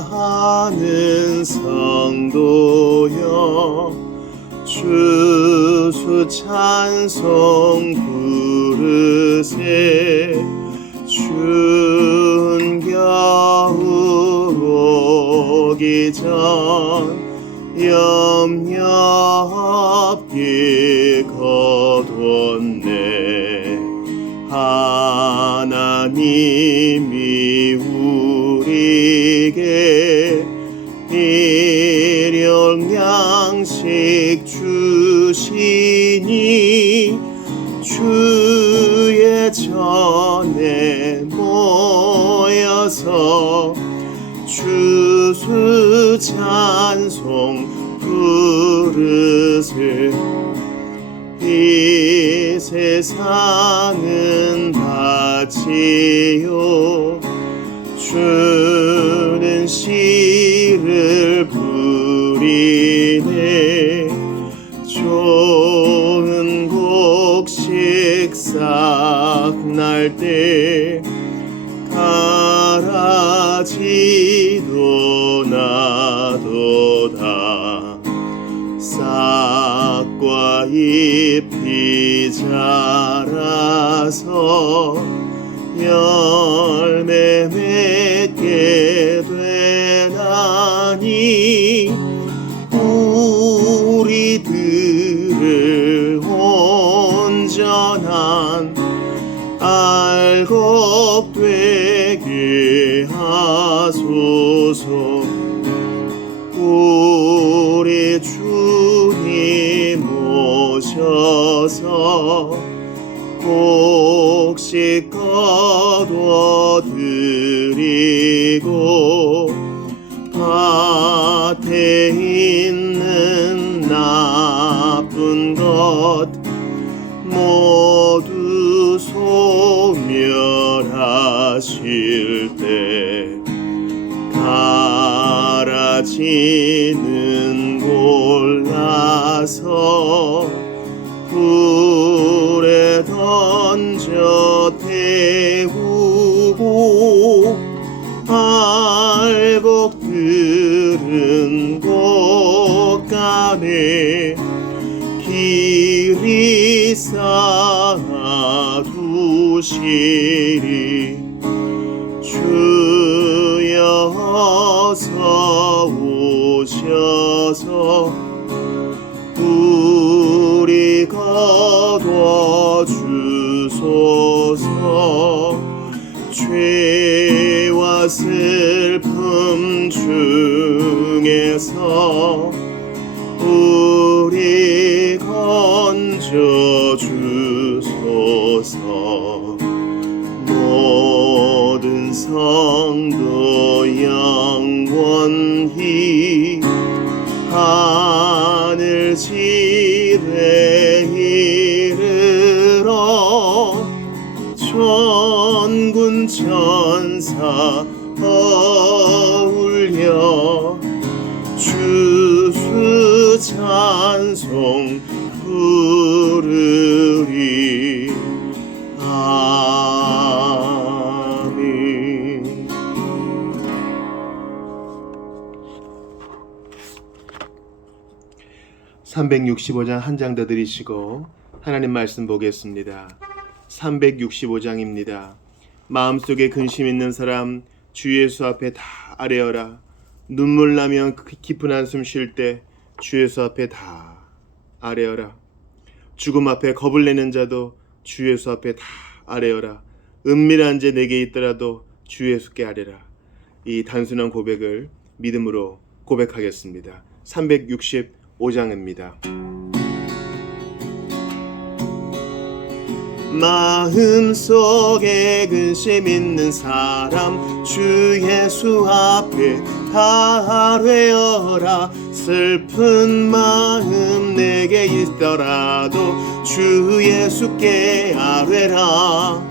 감사하는 성도여 주수 찬송 부르세. 추운 겨울 오기 전 염려 없게 거두었네. 하나님이 우리에게 일용 양식 주시니 주의 전에 모여서 주수 찬송 부르세. 이 세상은 밭이요 주는 씨를 뿌리네. 좋은 곡식 싹 날 때 가라지도 나도다. 싹과 잎이 자라서 열매 맺게 되나니 우리들을 온전한 알곡 되게 하소서. 우리 주님 오셔서 곡식 거두어드리고 밭에 있는 나쁜 것 모두 소멸하실 때 가라지는 골라서 불에 던져 태우고 알곡들은 곳간에 길이 쌓아두시리. 주여 어서 오셔서 우리 거두어 주소서. 죄와 슬픔 중에서 우리 건져 주소서. 모든 성도 영원히 하늘 지대 이르러 천군 천사 어울려 주수 찬송 부르리. 아멘. (365장) 한 장 더 드리시고 하나님 말씀 보겠습니다. 365장입니다. 마음속에 근심 있는 사람 주 예수 앞에 다 아뢰어라. 눈물 나면 깊은 한숨 쉴 때 주 예수 앞에 다 아뢰어라. 죽음 앞에 겁을 내는 자도 주 예수 앞에 다 아뢰어라. 은밀한 죄 내게 있더라도 주 예수께 아뢰라. 이 단순한 고백을 믿음으로 고백하겠습니다. 365장입니다. 마음속에 근심 있는 사람 주 예수 앞에 다 아뢰어라. 슬픈 마음 내게 있더라도 주 예수께 아뢰라.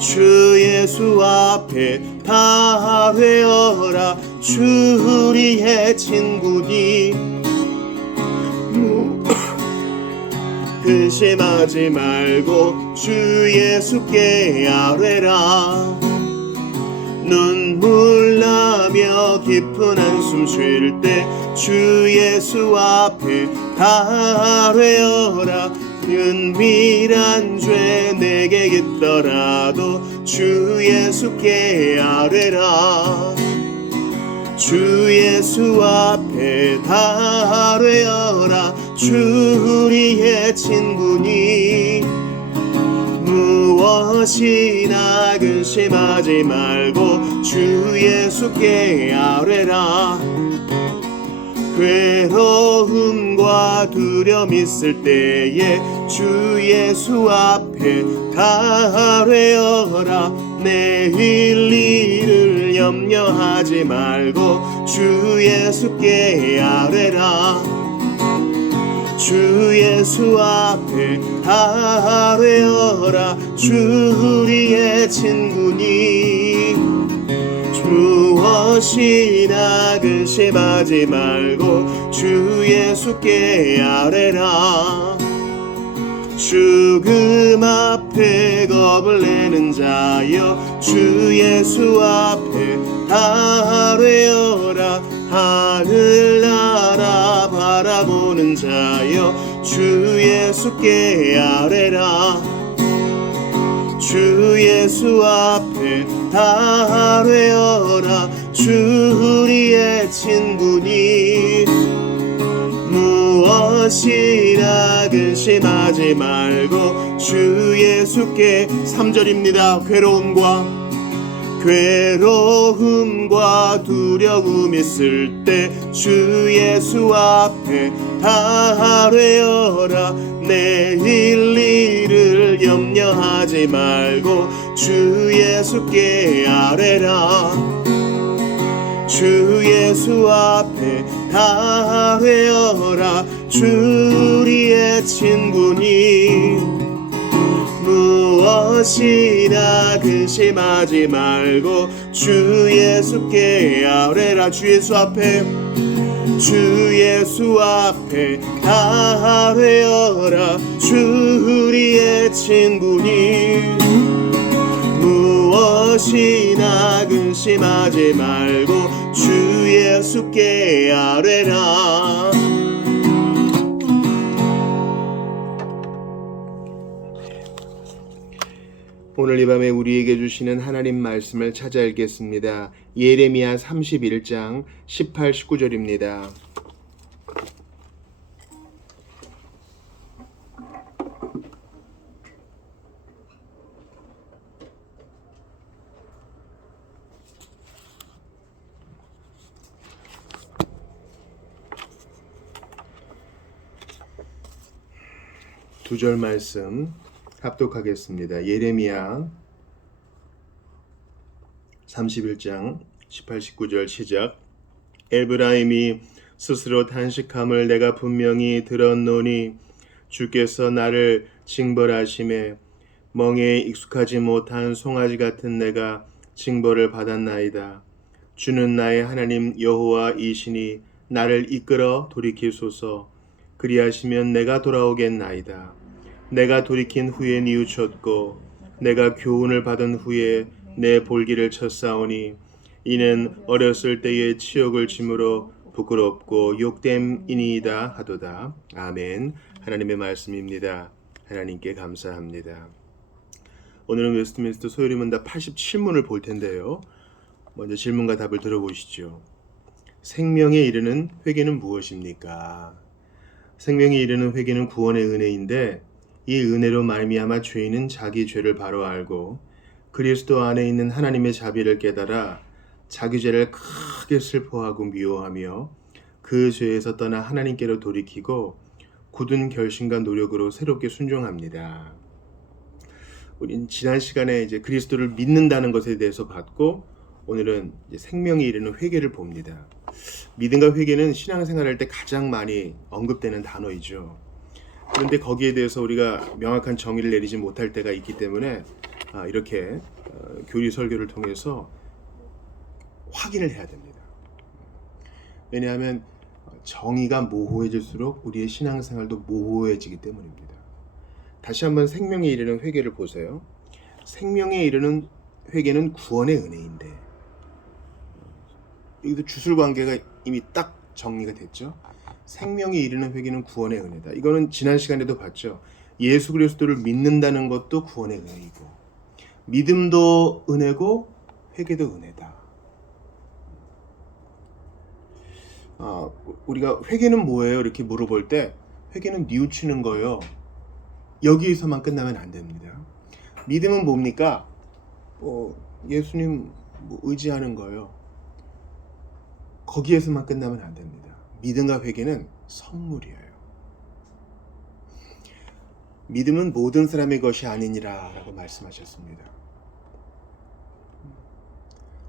주 예수 앞에 다 아뢰어라. 주 우리의 친구니 근심하지 말고 주 예수께 아뢰라. 눈물 나며 깊은 한숨 쉴 때 주 예수 앞에 다 아뢰어라. 은밀한 죄 내게 있더라도 주 예수께 아뢰라. 주 예수 앞에 다 아뢰어라. 주 우리의 친구니 무엇이나 근심하지 말고 주 예수께 아뢰라. 괴로움과 두려움 있을 때에 주 예수 앞에 다 아뢰어라. 내일 일을 염려하지 말고 주 예수께 아뢰라. 주 예수 앞에 다 아뢰어라. 주 우리의 친구니 무엇이나 근심하지 말고 주 예수께 아뢰라. 죽음 앞에 겁을 내는 자여 주 예수 앞에 다 아뢰어라. 하늘나라 바라보는 자여 주 예수께 아뢰라. 주 예수 앞에 다 아뢰어라. 주 우리의 친구니 무엇이나 근심하지 말고 주 예수께 3절입니다. 괴로움과 두려움 있을 때 주 예수 앞에 다 아뢰어라. 내일 일을 염려하지 말고 주 예수께 아뢰라. 주 예수 앞에 다 아뢰어라. 주 우리의 친구니 무엇이나 근심하지 말고 주 예수께 아뢰라. 주 예수 앞에 다 아뢰어라. 주 우리의 친구니 무엇이나 근심하지 말고 주 예수께 아뢰라. 오늘 이 밤에 우리에게 주시는 하나님 말씀을 찾아 읽겠습니다. 예레미야 31장 18, 19절입니다. 두 절 말씀 합독하겠습니다. 예레미야 31장 18, 19절 시작. 에브라임이 스스로 탄식함을 내가 분명히 들었노니 주께서 나를 징벌하심에 멍에에 익숙하지 못한 송아지 같은 내가 징벌을 받았나이다. 주는 나의 하나님 여호와이시니 나를 이끌어 돌이키소서. 그리하시면 내가 돌아오겠나이다. 내가 돌이킨 후에 뉘우쳤고 내가 교훈을 받은 후에 내 볼기를 쳤사오니 이는 어렸을 때의 치욕을 짐으로 부끄럽고 욕됨이니이다 하도다. 아멘. 하나님의 말씀입니다. 하나님께 감사합니다. 오늘은 웨스트민스터 소요리문답 87문을 볼 텐데요. 먼저 질문과 답을 들어보시죠. 생명에 이르는 회개는 무엇입니까? 생명에 이르는 회개는 구원의 은혜인데 이 은혜로 말미암아 죄인은 자기 죄를 바로 알고 그리스도 안에 있는 하나님의 자비를 깨달아 자기 죄를 크게 슬퍼하고 미워하며 그 죄에서 떠나 하나님께로 돌이키고 굳은 결심과 노력으로 새롭게 순종합니다. 우린 지난 시간에 이제 그리스도를 믿는다는 것에 대해서 봤고 오늘은 이제 생명에 이르는 회개를 봅니다. 믿음과 회개는 신앙생활할 때 가장 많이 언급되는 단어이죠. 그런데 거기에 대해서 우리가 명확한 정의를 내리지 못할 때가 있기 때문에 이렇게 교리 설교를 통해서 확인을 해야 됩니다. 왜냐하면 정의가 모호해질수록 우리의 신앙생활도 모호해지기 때문입니다. 다시 한번 생명에 이르는 회개를 보세요. 생명에 이르는 회개는 구원의 은혜인데 여기도 주술 관계가 이미 딱 정리가 됐죠. 생명에 이르는 회개는 구원의 은혜다. 이거는 지난 시간에도 봤죠. 예수 그리스도를 믿는다는 것도 구원의 은혜이고, 믿음도 은혜고 회개도 은혜다. 우리가 회개는 뭐예요? 이렇게 물어볼 때 회개는 뉘우치는 거예요. 여기에서만 끝나면 안 됩니다. 믿음은 뭡니까? 예수님 의지하는 거예요. 거기에서만 끝나면 안 됩니다. 믿음과 회개는 선물이에요. 믿음은 모든 사람의 것이 아니니라 라고 말씀하셨습니다.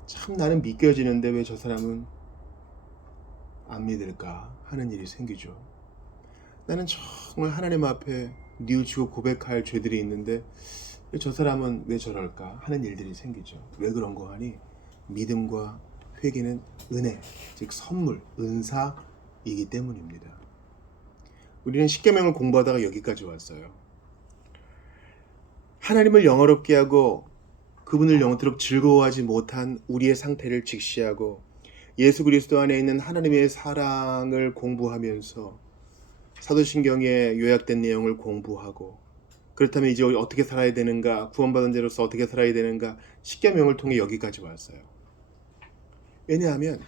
참 나는 믿겨지는데 왜 저 사람은 안 믿을까 하는 일이 생기죠. 나는 정말 하나님 앞에 뉘우치고 고백할 죄들이 있는데 왜 저 사람은 왜 저럴까 하는 일들이 생기죠. 왜 그런 거 하니? 믿음과 회개는 은혜, 즉 선물, 은사이기 때문입니다. 우리는 십계명을 공부하다가 여기까지 왔어요. 하나님을 영화롭게 하고 그분을 영원토록 즐거워하지 못한 우리의 상태를 직시하고 예수 그리스도 안에 있는 하나님의 사랑을 공부하면서 사도신경에 요약된 내용을 공부하고, 그렇다면 이제 어떻게 살아야 되는가, 구원받은 자로서 어떻게 살아야 되는가, 십계명을 통해 여기까지 왔어요. 왜냐하면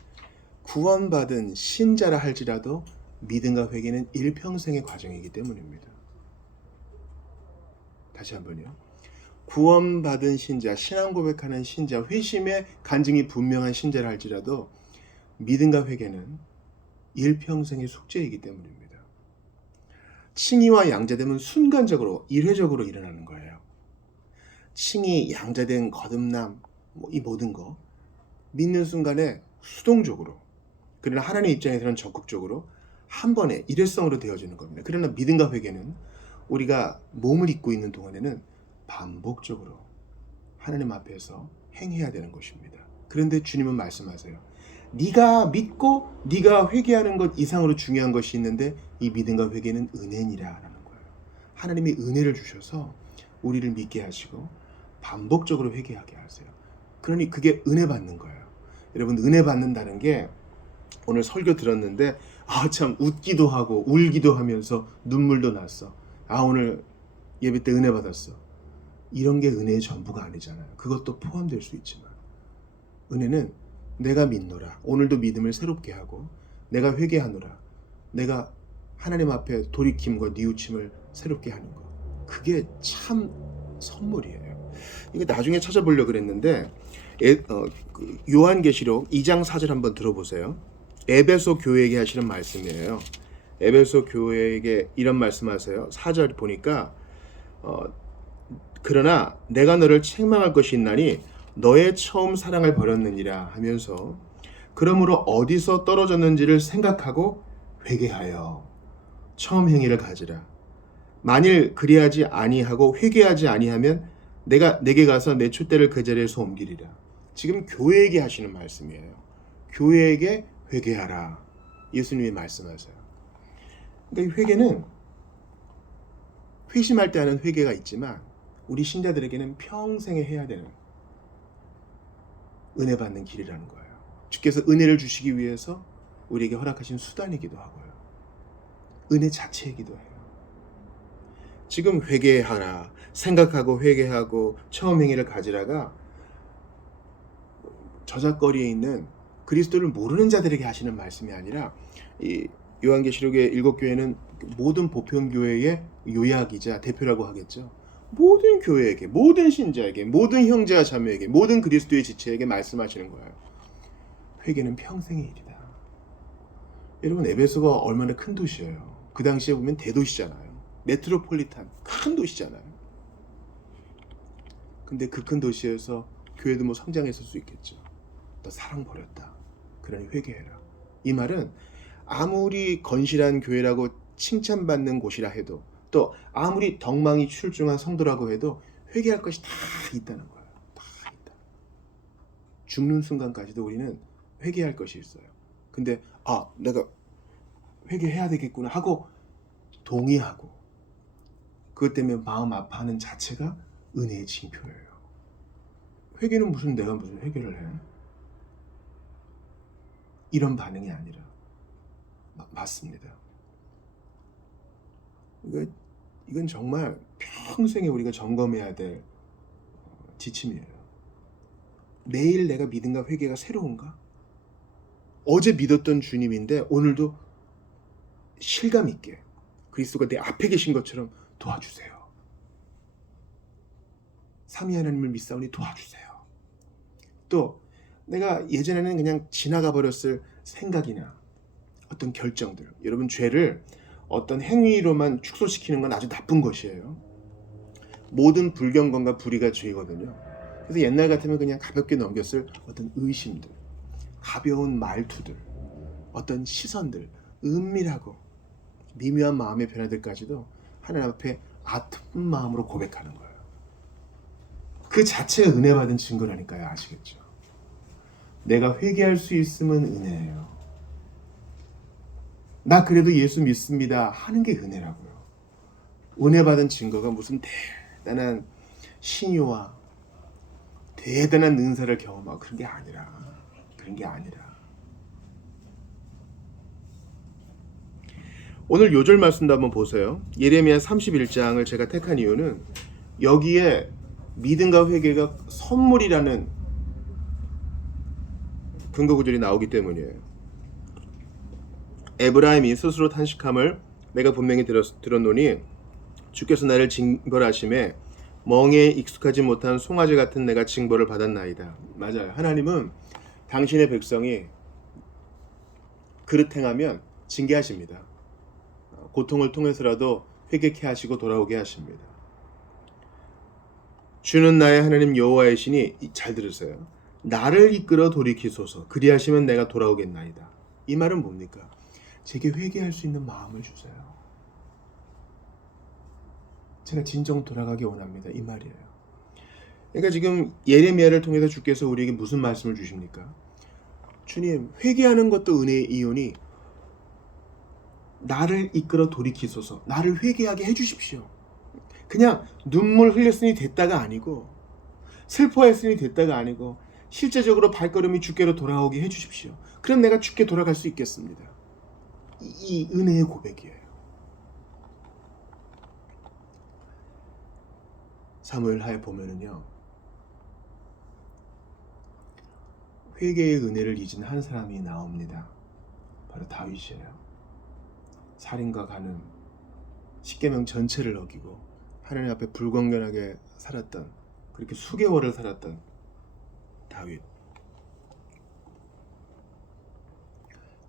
구원받은 신자라 할지라도 믿음과 회개는 일평생의 과정이기 때문입니다. 다시 한번요. 구원받은 신자, 신앙 고백하는 신자, 회심의 간증이 분명한 신자라 할지라도 믿음과 회개는 일평생의 숙제이기 때문입니다. 칭의와 양자됨은 순간적으로, 일회적으로 일어나는 거예요. 칭의, 양자됨, 거듭남, 이 모든 거 믿는 순간에 수동적으로, 그러나 하나님의 입장에서는 적극적으로 한 번에 일회성으로 되어지는 겁니다. 그러나 믿음과 회개는 우리가 몸을 입고 있는 동안에는 반복적으로 하나님 앞에서 행해야 되는 것입니다. 그런데 주님은 말씀하세요. 네가 믿고 네가 회개하는 것 이상으로 중요한 것이 있는데 이 믿음과 회개는 은혜니라라는 거예요. 하나님이 은혜를 주셔서 우리를 믿게 하시고 반복적으로 회개하게 하세요. 그러니 그게 은혜 받는 거예요. 여러분, 은혜 받는다는 게 오늘 설교 들었는데 참 웃기도 하고 울기도 하면서 눈물도 났어. 오늘 예배 때 은혜 받았어. 이런 게 은혜의 전부가 아니잖아요. 그것도 포함될 수 있지만 은혜는 내가 믿노라. 오늘도 믿음을 새롭게 하고 내가 회개하노라. 내가 하나님 앞에 돌이킴과 뉘우침을 새롭게 하는 것. 그게 참 선물이에요. 이거 나중에 찾아보려고 그랬는데 요한계시록 2장 4절 한번 들어보세요. 에베소 교회에게 하시는 말씀이에요. 에베소 교회에게 이런 말씀하세요. 4절 보니까 그러나 내가 너를 책망할 것이 있나니 너의 처음 사랑을 버렸느니라 하면서, 그러므로 어디서 떨어졌는지를 생각하고 회개하여 처음 행위를 가지라. 만일 그리하지 아니하고 회개하지 아니하면 내가 내게 가서 내 촛대를 그 자리에서 옮기리라. 지금 교회에게 하시는 말씀이에요. 교회에게 회개하라. 예수님이 말씀하세요. 그러니까 이 회개는 회심할 때 하는 회개가 있지만 우리 신자들에게는 평생에 해야 되는 은혜 받는 길이라는 거예요. 주께서 은혜를 주시기 위해서 우리에게 허락하신 수단이기도 하고요. 은혜 자체이기도 해요. 지금 회개하라, 생각하고 회개하고 처음 행위를 가지라가 저작거리에 있는 그리스도를 모르는 자들에게 하시는 말씀이 아니라 이 요한계시록의 7교회는 모든 보편교회의 요약이자 대표라고 하겠죠. 모든 교회에게, 모든 신자에게, 모든 형제와 자매에게, 모든 그리스도의 지체에게 말씀하시는 거예요. 회개는 평생의 일이다. 여러분, 에베소가 얼마나 큰 도시예요. 그 당시에 보면 대도시잖아요. 메트로폴리탄, 큰 도시잖아요. 근데 그 큰 도시에서 교회도 뭐 성장했을 수 있겠죠. 너 사랑 버렸다. 그러니 회개해라. 이 말은 아무리 건실한 교회라고 칭찬받는 곳이라 해도, 또 아무리 덕망이 출중한 성도라고 해도 회개할 것이 다 있다는 거예요. 다 있다. 죽는 순간까지도 우리는 회개할 것이 있어요. 근데 내가 회개해야 되겠구나 하고 동의하고 그것 때문에 마음 아파하는 자체가 은혜의 징표예요. 회개는 내가 무슨 회개를 해? 이런 반응이 아니라 맞습니다. 이건 정말 평생에 우리가 점검해야 될 지침이에요. 매일 내가 믿음과 회개가 새로운가? 어제 믿었던 주님인데 오늘도 실감 있게 그리스도가 내 앞에 계신 것처럼 도와주세요. 삼위 하나님을 믿사오니 도와주세요. 또 내가 예전에는 그냥 지나가 버렸을 생각이나 어떤 결정들, 여러분 죄를 어떤 행위로만 축소시키는 건 아주 나쁜 것이에요. 모든 불경건과 불의가 죄거든요. 그래서 옛날 같으면 그냥 가볍게 넘겼을 어떤 의심들, 가벼운 말투들, 어떤 시선들, 은밀하고 미묘한 마음의 변화들까지도 하나님 앞에 아픈 마음으로 고백하는 거예요. 그 자체가 은혜 받은 증거라니까요. 아시겠죠? 내가 회개할 수 있으면 은혜예요. 나 그래도 예수 믿습니다 하는 게 은혜라고요. 은혜 받은 증거가 무슨 대단한 신유와 대단한 은사를 경험하고 그런 게 아니라 오늘 요절 말씀도 한번 보세요. 예레미야 31장을 제가 택한 이유는 여기에 믿음과 회개가 선물이라는 근거 구절이 나오기 때문이에요. 에브라임이 스스로 탄식함을 내가 분명히 들었노니 주께서 나를 징벌하심에 멍에 익숙하지 못한 송아지 같은 내가 징벌을 받았나이다. 맞아요. 하나님은 당신의 백성이 그릇 행하면 징계하십니다. 고통을 통해서라도 회개케 하시고 돌아오게 하십니다. 주는 나의 하나님 여호와이시니, 잘 들으세요. 나를 이끌어 돌이키소서. 그리하시면 내가 돌아오겠나이다. 이 말은 뭡니까? 제게 회개할 수 있는 마음을 주세요. 제가 진정 돌아가기 원합니다. 이 말이에요. 그러니까 지금 예레미야를 통해서 주께서 우리에게 무슨 말씀을 주십니까? 주님, 회개하는 것도 은혜의 이유니 나를 이끌어 돌이키소서. 나를 회개하게 해주십시오. 그냥 눈물 흘렸으니 됐다가 아니고, 슬퍼했으니 됐다가 아니고, 실제적으로 발걸음이 주께로 돌아오게 해주십시오. 그럼 내가 주께 돌아갈 수 있겠습니다. 이 은혜의 고백이에요. 사무엘 하에 보면은요, 회개의 은혜를 잊은 한 사람이 나옵니다. 바로 다윗이에요. 살인과 간음, 십계명 전체를 어기고 하나님 앞에 불건전하게 살았던, 그렇게 수개월을 살았던 다윗.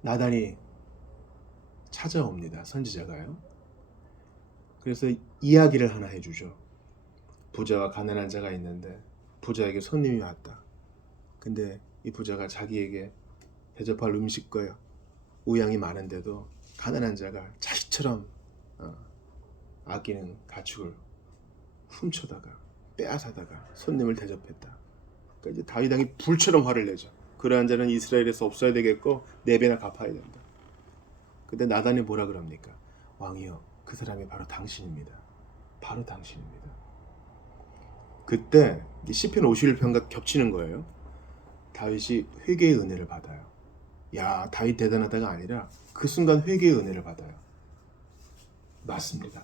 나단이 찾아옵니다. 선지자가요. 그래서 이야기를 하나 해주죠. 부자와 가난한 자가 있는데 부자에게 손님이 왔다. 근데 이 부자가 자기에게 대접할 음식과 우양이 많은데도 가난한 자가 자식처럼 아끼는 가축을 훔쳐다가 빼앗아다가 손님을 대접했다. 그러니까 이제 다윗 왕이 불처럼 화를 내죠. 그러한 자는 이스라엘에서 없어야 되겠고 4배나 갚아야 된다. 근데 나단이 뭐라 그럽니까? 왕이여, 그 사람이 바로 당신입니다. 바로 당신입니다. 그때 시편 51편과 겹치는 거예요. 다윗이 회개의 은혜를 받아요. 야, 다윗 대단하다가 아니라 그 순간 회개의 은혜를 받아요. 맞습니다.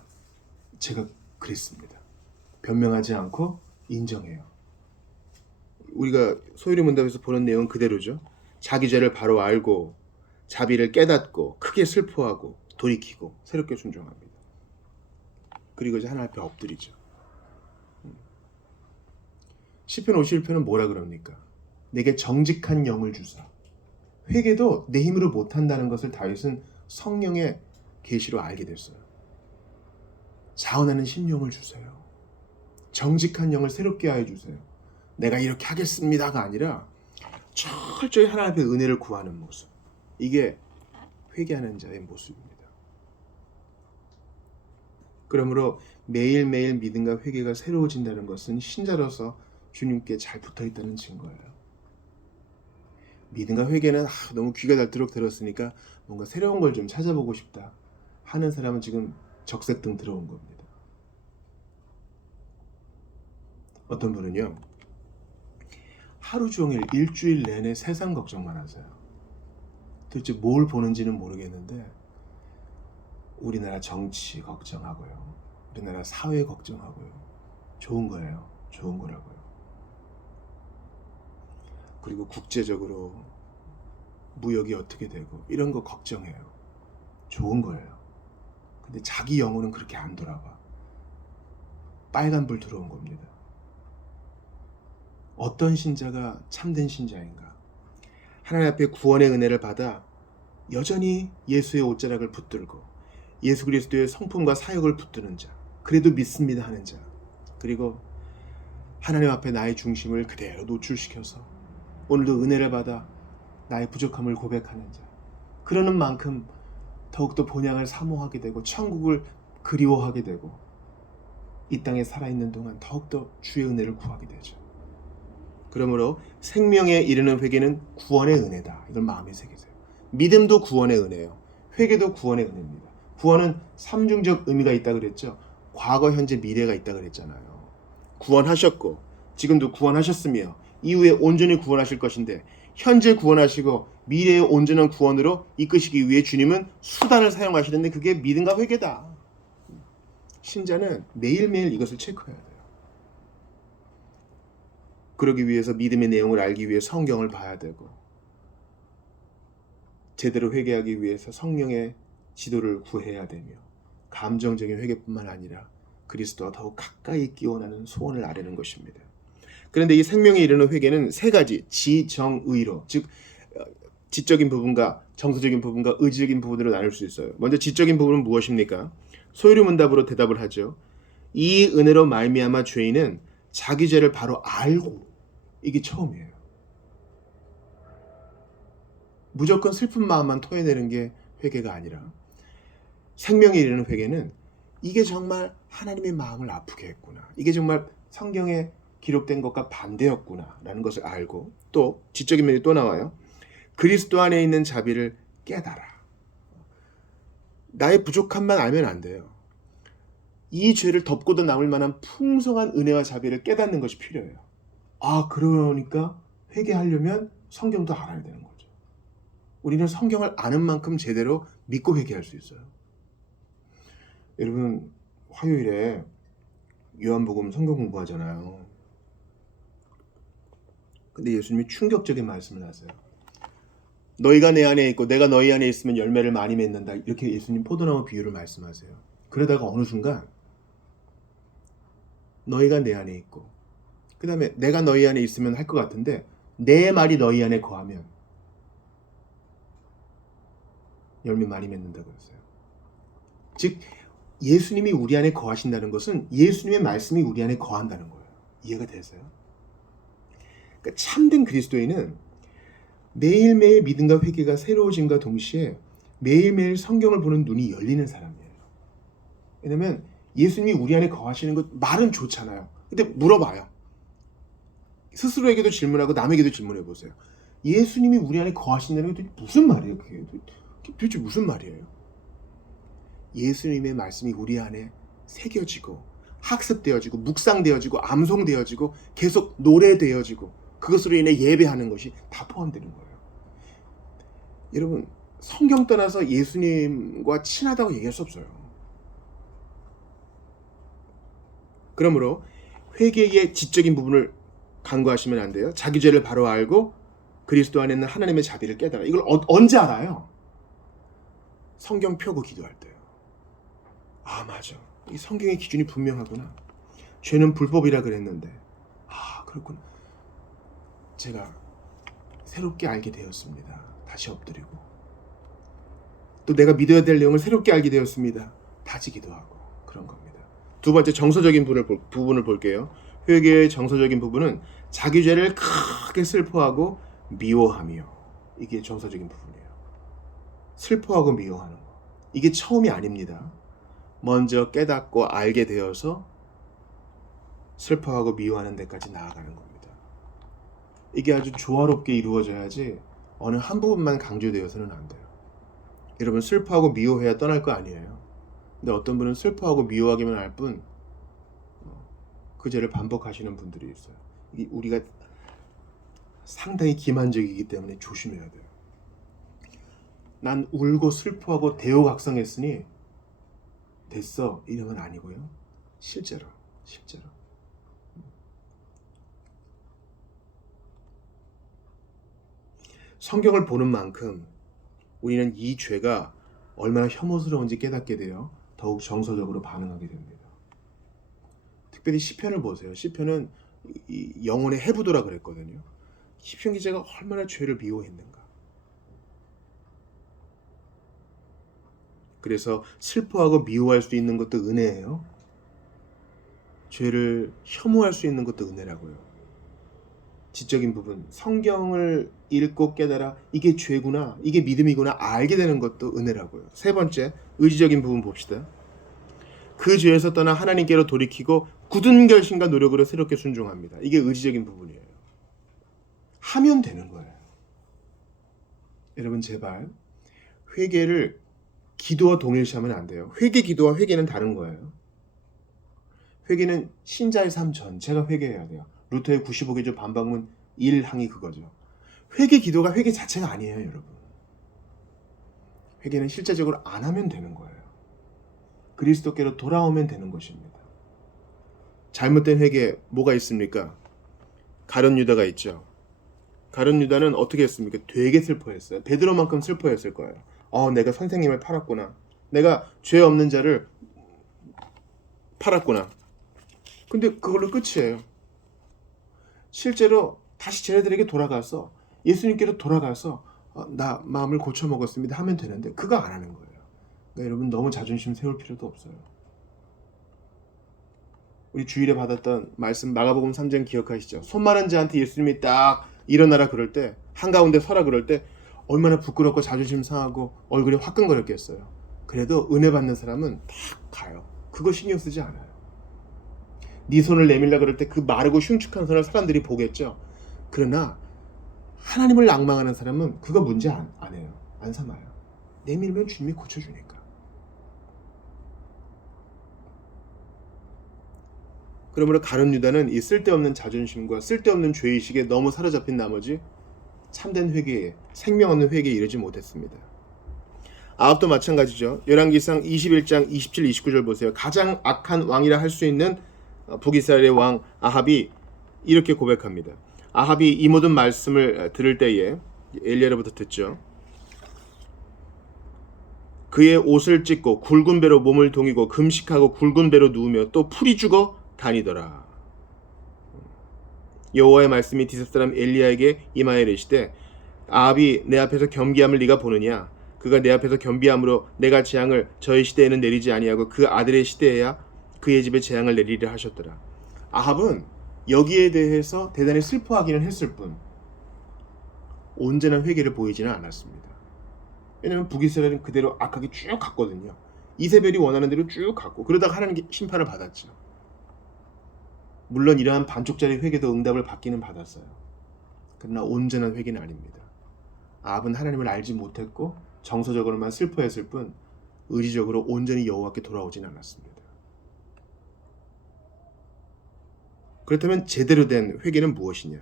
제가 그랬습니다. 변명하지 않고 인정해요. 우리가 소유리 문답에서 보는 내용은 그대로죠. 자기 죄를 바로 알고 자비를 깨닫고 크게 슬퍼하고 돌이키고 새롭게 순종합니다. 그리고 이제 하나님 앞에 엎드리죠. 시편 51편은 뭐라 그럽니까? 내게 정직한 영을 주사. 회개도 내 힘으로 못한다는 것을 다윗은 성령의 계시로 알게 됐어요. 자원하는 심령을 주세요. 정직한 영을 새롭게 하여 주세요. 내가 이렇게 하겠습니다가 아니라 철저히 하나님 앞에 은혜를 구하는 모습. 이게 회개하는 자의 모습입니다. 그러므로 매일매일 믿음과 회개가 새로워진다는 것은 신자로서 주님께 잘 붙어있다는 증거예요. 믿음과 회개는 너무 귀가 닳도록 들었으니까 뭔가 새로운 걸 좀 찾아보고 싶다 하는 사람은 지금 적색등 들어온 겁니다. 어떤 분은요, 하루 종일 일주일 내내 세상 걱정만 하세요. 도대체 뭘 보는지는 모르겠는데 우리나라 정치 걱정하고요. 우리나라 사회 걱정하고요. 좋은 거예요. 좋은 거라고요. 그리고 국제적으로 무역이 어떻게 되고 이런 거 걱정해요. 좋은 거예요. 근데 자기 영혼은 그렇게 안 돌아봐. 빨간불 들어온 겁니다. 어떤 신자가 참된 신자인가? 하나님 앞에 구원의 은혜를 받아 여전히 예수의 옷자락을 붙들고 예수 그리스도의 성품과 사역을 붙드는 자, 그래도 믿습니다 하는 자, 그리고 하나님 앞에 나의 중심을 그대로 노출시켜서 오늘도 은혜를 받아 나의 부족함을 고백하는 자, 그러는 만큼 더욱더 본향을 사모하게 되고 천국을 그리워하게 되고 이 땅에 살아있는 동안 더욱더 주의 은혜를 구하게 되죠. 그러므로 생명에 이르는 회개는 구원의 은혜다. 이걸 마음에 새기세요. 믿음도 구원의 은혜예요. 회개도 구원의 은혜입니다. 구원은 삼중적 의미가 있다 그랬죠. 과거, 현재, 미래가 있다 그랬잖아요. 구원하셨고 지금도 구원하셨으며 이후에 온전히 구원하실 것인데 현재 구원하시고 미래의 온전한 구원으로 이끄시기 위해 주님은 수단을 사용하시는데 그게 믿음과 회개다. 신자는 매일매일 이것을 체크해야 돼요. 그러기 위해서 믿음의 내용을 알기 위해 성경을 봐야 되고 제대로 회개하기 위해서 성령의 지도를 구해야 되며 감정적인 회개뿐만 아니라 그리스도와 더욱 가까이 끼워나는 소원을 아뢰는 것입니다. 그런데 이 생명에 이르는 회개는 세 가지 지정의로, 즉 지적인 부분과 정서적인 부분과 의지적인 부분으로 나눌 수 있어요. 먼저 지적인 부분은 무엇입니까? 소유문답으로 대답을 하죠. 이 은혜로 말미암아 죄인은 자기 죄를 바로 알고, 이게 처음이에요. 무조건 슬픈 마음만 토해내는 게 회개가 아니라 생명에 이르는 회개는 이게 정말 하나님의 마음을 아프게 했구나, 이게 정말 성경에 기록된 것과 반대였구나 라는 것을 알고, 또 지적인 면이 또 나와요. 그리스도 안에 있는 자비를 깨달아. 나의 부족함만 알면 안 돼요. 이 죄를 덮고도 남을 만한 풍성한 은혜와 자비를 깨닫는 것이 필요해요. 아, 그러니까 회개하려면 성경도 알아야 되는 거죠. 우리는 성경을 아는 만큼 제대로 믿고 회개할 수 있어요. 여러분, 화요일에 요한복음 성경 공부하잖아요. 근데 예수님이 충격적인 말씀을 하세요. 너희가 내 안에 있고 내가 너희 안에 있으면 열매를 많이 맺는다. 이렇게 예수님 포도나무 비유를 말씀하세요. 그러다가 어느 순간 너희가 내 안에 있고 그 다음에 내가 너희 안에 있으면 할 것 같은데 내 말이 너희 안에 거하면 열매 많이 맺는다고 했어요. 즉 예수님이 우리 안에 거하신다는 것은 예수님의 말씀이 우리 안에 거한다는 거예요. 이해가 되세요? 그러니까 참된 그리스도인은 매일매일 믿음과 회개가 새로워짐과 동시에 매일매일 성경을 보는 눈이 열리는 사람이에요. 왜냐면 예수님이 우리 안에 거하시는 것 말은 좋잖아요. 근데 물어봐요. 스스로에게도 질문하고 남에게도 질문해 보세요. 예수님이 우리 안에 거하신다는 게 무슨 말이에요? 그게 도대체 무슨 말이에요? 예수님의 말씀이 우리 안에 새겨지고 학습되어지고 묵상되어지고 암송되어지고 계속 노래되어지고 그것으로 인해 예배하는 것이 다 포함되는 거예요. 여러분, 성경 떠나서 예수님과 친하다고 얘기할 수 없어요. 그러므로 회개의 지적인 부분을 간과하시면 안 돼요. 자기 죄를 바로 알고 그리스도 안에 있는 하나님의 자비를 깨달아. 이걸 언제 알아요? 성경 펴고 기도할 때요. 아, 맞아. 이 성경의 기준이 분명하구나. 죄는 불법이라 그랬는데 아, 그렇구나. 제가 새롭게 알게 되었습니다. 다시 엎드리고 또 내가 믿어야 될 내용을 새롭게 알게 되었습니다. 다시 기도하고 그런 겁니다. 두 번째 정서적인 부분을 볼게요. 회개의 정서적인 부분은 자기 죄를 크게 슬퍼하고 미워하며, 이게 정서적인 부분이에요. 슬퍼하고 미워하는 거. 이게 처음이 아닙니다. 먼저 깨닫고 알게 되어서 슬퍼하고 미워하는 데까지 나아가는 겁니다. 이게 아주 조화롭게 이루어져야지 어느 한 부분만 강조되어서는 안 돼요. 여러분, 슬퍼하고 미워해야 떠날 거 아니에요. 근데 어떤 분은 슬퍼하고 미워하기만 할 뿐 그 죄를 반복하시는 분들이 있어요. 이게 우리가 상당히 기만적이기 때문에 조심해야 돼요. 난 울고 슬퍼하고 대우각성했으니 됐어 이러면 아니고요. 실제로 성경을 보는 만큼 우리는 이 죄가 얼마나 혐오스러운지 깨닫게 되어 더욱 정서적으로 반응하게 됩니다. 특별히 시편을 보세요. 시편은 이 영혼의 해부도라 그랬거든요. 시편 기자가 얼마나 죄를 미워했는가. 그래서 슬퍼하고 미워할 수 있는 것도 은혜예요. 죄를 혐오할 수 있는 것도 은혜라고요. 지적인 부분, 성경을 읽고 깨달아 이게 죄구나, 이게 믿음이구나 알게 되는 것도 은혜라고요. 세 번째, 의지적인 부분 봅시다. 그 죄에서 떠나 하나님께로 돌이키고 굳은 결심과 노력으로 새롭게 순종합니다. 이게 의지적인 부분이에요. 하면 되는 거예요. 여러분 제발 회개를 기도와 동일시하면 안 돼요. 회개, 기도와 회개는 다른 거예요. 회개는 신자의 삶 전체가 회개해야 돼요. 루터의 95개조 반박문 1항이 그거죠. 회개, 기도가 회개 자체가 아니에요, 여러분. 회개는 실제적으로 안 하면 되는 거예요. 그리스도께로 돌아오면 되는 것입니다. 잘못된 회개 뭐가 있습니까? 가룟 유다가 있죠. 가룟 유다는 어떻게 했습니까? 되게 슬퍼했어요. 베드로만큼 슬퍼했을 거예요. 내가 선생님을 팔았구나. 내가 죄 없는 자를 팔았구나. 근데 그걸로 끝이에요. 실제로 다시 쟤네들에게 돌아가서 예수님께로 돌아가서 나 마음을 고쳐 먹었습니다 하면 되는데 그거 안 하는 거예요. 그러니까 여러분 너무 자존심 세울 필요도 없어요. 우리 주일에 받았던 말씀 마가복음 3장 기억하시죠? 손 마른 자한테 예수님이 딱 일어나라 그럴 때, 한가운데 서라 그럴 때 얼마나 부끄럽고 자존심 상하고 얼굴이 화끈거렸겠어요. 그래도 은혜 받는 사람은 딱 가요. 그거 신경 쓰지 않아요. 네 손을 내밀라 그럴 때 그 마르고 흉측한 손을 사람들이 보겠죠. 그러나 하나님을 낭망하는 사람은 그거 문제 안 해요. 안 삼아요. 내밀면 주님이 고쳐주니까. 그러므로 가룟 유다는 이 쓸데없는 자존심과 쓸데없는 죄의식에 너무 사로잡힌 나머지 참된 회개에, 생명 없는 회개에 이르지 못했습니다. 아합도 마찬가지죠. 열왕기상 21장 27, 29절 보세요. 가장 악한 왕이라 할 수 있는 북이스라엘의 왕 아합이 이렇게 고백합니다. 아합이 이 모든 말씀을 들을 때에 엘리야로부터 듣죠. 그의 옷을 찢고 굵은 배로 몸을 동이고 금식하고 굵은 배로 누우며 또 풀이 죽어 다니더라. 여호와의 말씀이 디셉 사람 엘리야에게 임하여 이르시되 아합이 내 앞에서 겸비함을 네가 보느냐? 그가 내 앞에서 겸비함으로 내가 재앙을 저의 시대에는 내리지 아니하고 그 아들의 시대에야 그의 집에 재앙을 내리리라 하셨더라. 아합은 여기에 대해서 대단히 슬퍼하기는 했을 뿐 온전한 회개를 보이지는 않았습니다. 왜냐하면 북이스라엘은 그대로 악하게 쭉 갔거든요. 이세벨이 원하는 대로 쭉 갔고 그러다가 하나님 심판을 받았죠. 물론 이러한 반쪽짜리 회개도 응답을 받기는 받았어요. 그러나 온전한 회개는 아닙니다. 아합은 하나님을 알지 못했고 정서적으로만 슬퍼했을 뿐 의지적으로 온전히 여호와께 돌아오진 않았습니다. 그렇다면 제대로 된 회개는 무엇이냐?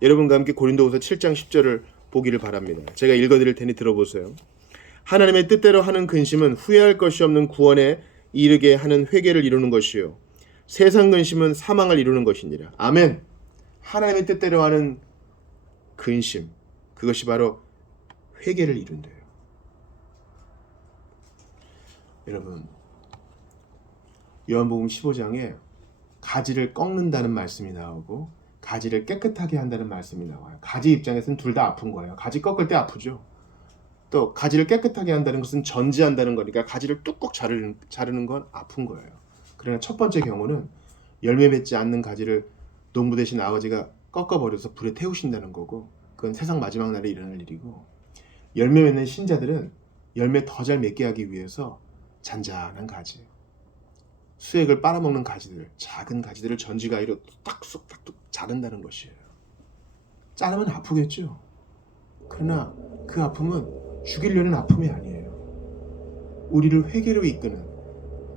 여러분과 함께 고린도후서 7장 10절을 보기를 바랍니다. 제가 읽어드릴 테니 들어보세요. 하나님의 뜻대로 하는 근심은 후회할 것이 없는 구원에 이르게 하는 회개를 이루는 것이요 세상 근심은 사망을 이루는 것이니라. 아멘. 하나님의 뜻대로 하는 근심, 그것이 바로 회개를 이룬대요. 여러분, 요한복음 15장에 가지를 꺾는다는 말씀이 나오고 가지를 깨끗하게 한다는 말씀이 나와요. 가지 입장에서는 둘 다 아픈 거예요. 가지 꺾을 때 아프죠. 또 가지를 깨끗하게 한다는 것은 전지한다는 거니까 가지를 뚝뚝 자르는 건 아픈 거예요. 그러나 첫 번째 경우는 열매 맺지 않는 가지를 농부 대신 아버지가 꺾어버려서 불에 태우신다는 거고 그건 세상 마지막 날에 일어날 일이고 열매 맺는 신자들은 열매 더 잘 맺게 하기 위해서 잔잔한 가지, 수액을 빨아먹는 가지들, 작은 가지들을 전지가위로 딱둑 자른다는 것이에요. 자르면 아프겠죠. 그러나 그 아픔은 죽이려는 아픔이 아니에요. 우리를 회개로 이끄는,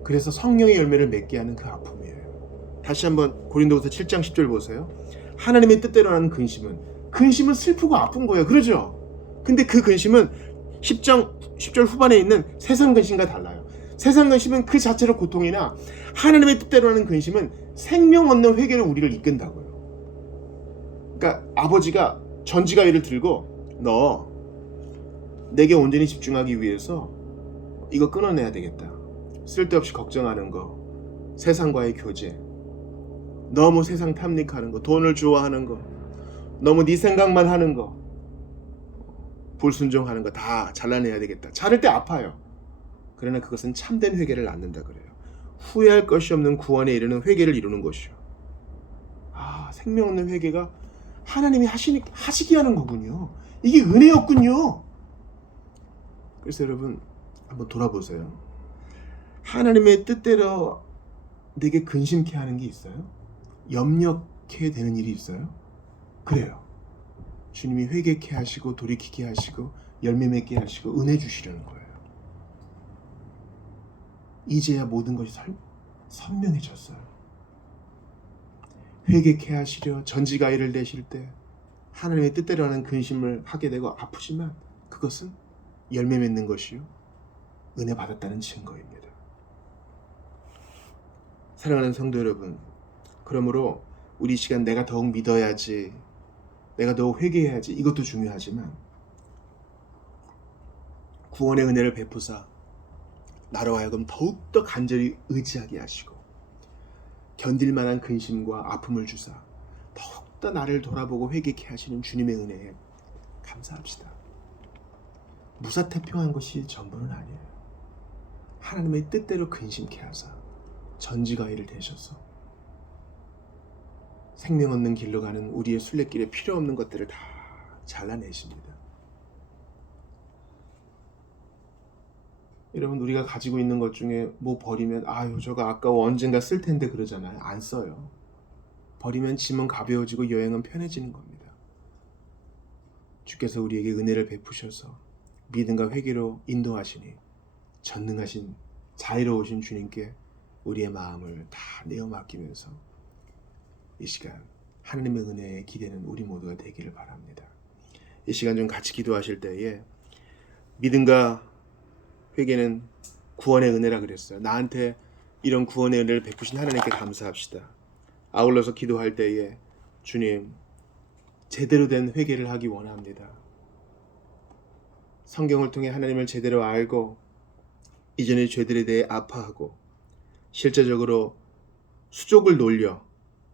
그래서 성령의 열매를 맺게 하는 그 아픔이에요. 다시 한번 고린도후서 7장 10절 보세요. 하나님의 뜻대로 하는 근심은 슬프고 아픈 거예요. 그러죠? 근데 그 근심은 10절 후반에 있는 세상 근심과 달라요. 세상 근심은 그 자체로 고통이나 하나님의 뜻대로 하는 근심은 생명 얻는 회개로 우리를 이끈다고요. 그러니까 아버지가 전지가위를 들고 너 내게 온전히 집중하기 위해서 이거 끊어내야 되겠다. 쓸데없이 걱정하는 거, 세상과의 교제, 너무 세상 탐닉하는 거, 돈을 좋아하는 거, 너무 네 생각만 하는 거, 불순종하는 거 다 잘라내야 되겠다. 자를 때 아파요. 그러나 그것은 참된 회개를 낳는다 그래요. 후회할 것이 없는 구원에 이르는 회개를 이루는 것이요. 생명 없는 회개가 하나님이 하시게 하는 거군요. 이게 은혜였군요. 그래서 여러분 한번 돌아보세요. 하나님의 뜻대로 내게 근심케 하는 게 있어요? 염려케 되는 일이 있어요? 그래요. 주님이 회개케 하시고 돌이키게 하시고 열매 맺게 하시고 은혜 주시려는 거예요. 이제야 모든 것이 선명해졌어요. 회개케 하시려 전지가위를 내실 때 하나님의 뜻대로 하는 근심을 하게 되고 아프지만 그것은 열매 맺는 것이요 은혜 받았다는 증거입니다. 사랑하는 성도 여러분, 그러므로 우리 시간 내가 더욱 믿어야지, 내가 더욱 회개해야지, 이것도 중요하지만 구원의 은혜를 베푸사 나로 하여금 더욱더 간절히 의지하게 하시고 견딜 만한 근심과 아픔을 주사 더욱더 나를 돌아보고 회개케 하시는 주님의 은혜에 감사합시다. 무사태평한 것이 전부는 아니에요. 하나님의 뜻대로 근심케 하사 전지가위를 대셔서 생명 얻는 길로 가는 우리의 순례길에 필요 없는 것들을 다 잘라내십니다. 여러분, 우리가 가지고 있는 것 중에 뭐 버리면 저거 아까워 언젠가 쓸 텐데 그러잖아요. 안 써요. 버리면 짐은 가벼워지고 여행은 편해지는 겁니다. 주께서 우리에게 은혜를 베푸셔서 믿음과 회개로 인도하시니 전능하신 자애로우신 주님께 우리의 마음을 다 내어 맡기면서 이 시간 하나님의 은혜에 기대는 우리 모두가 되기를 바랍니다. 이 시간 좀 같이 기도하실 때에 믿음과 회개는 구원의 은혜라 그랬어요. 나한테 이런 구원의 은혜를 베푸신 하나님께 감사합시다. 아울러서 기도할 때에 주님, 제대로 된 회개를 하기 원합니다. 성경을 통해 하나님을 제대로 알고 이전의 죄들에 대해 아파하고 실제적으로 수족을 놀려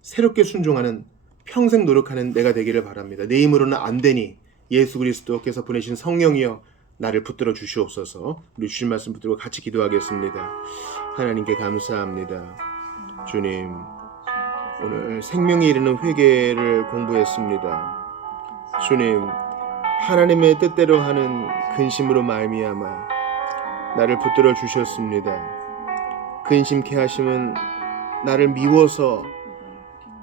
새롭게 순종하는 평생 노력하는 내가 되기를 바랍니다. 내 힘으로는 안 되니 예수 그리스도께서 보내신 성령이여 나를 붙들어 주시옵소서. 우리 주신 말씀 붙들고 같이 기도하겠습니다. 하나님께 감사합니다. 주님, 오늘 생명에 이르는 회개를 공부했습니다. 주님, 하나님의 뜻대로 하는 근심으로 말미암아 나를 붙들어 주셨습니다. 근심케 하심은 나를 미워서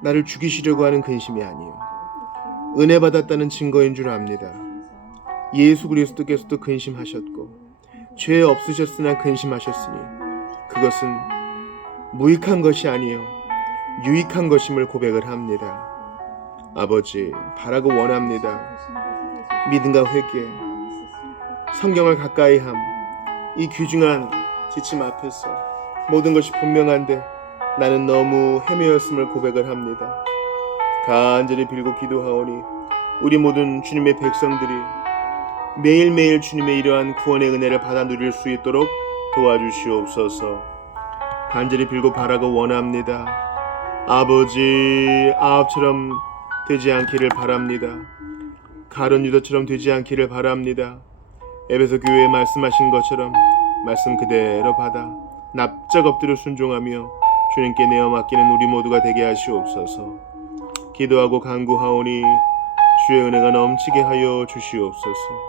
나를 죽이시려고 하는 근심이 아니요 은혜 받았다는 증거인 줄 압니다. 예수 그리스도께서도 근심하셨고 죄 없으셨으나 근심하셨으니 그것은 무익한 것이 아니요 유익한 것임을 고백을 합니다. 아버지, 바라고 원합니다. 믿음과 회개, 성경을 가까이 함, 이 귀중한 지침 앞에서 모든 것이 분명한데 나는 너무 헤매었음을 고백을 합니다. 간절히 빌고 기도하오니 우리 모든 주님의 백성들이 매일매일 주님의 이러한 구원의 은혜를 받아 누릴 수 있도록 도와주시옵소서. 간절히 빌고 바라고 원합니다. 아버지, 아합처럼 되지 않기를 바랍니다. 가룟 유다처럼 되지 않기를 바랍니다. 에베소 교회에 말씀하신 것처럼 말씀 그대로 받아 납작 엎드려 순종하며 주님께 내어 맡기는 우리 모두가 되게 하시옵소서. 기도하고 간구하오니 주의 은혜가 넘치게 하여 주시옵소서.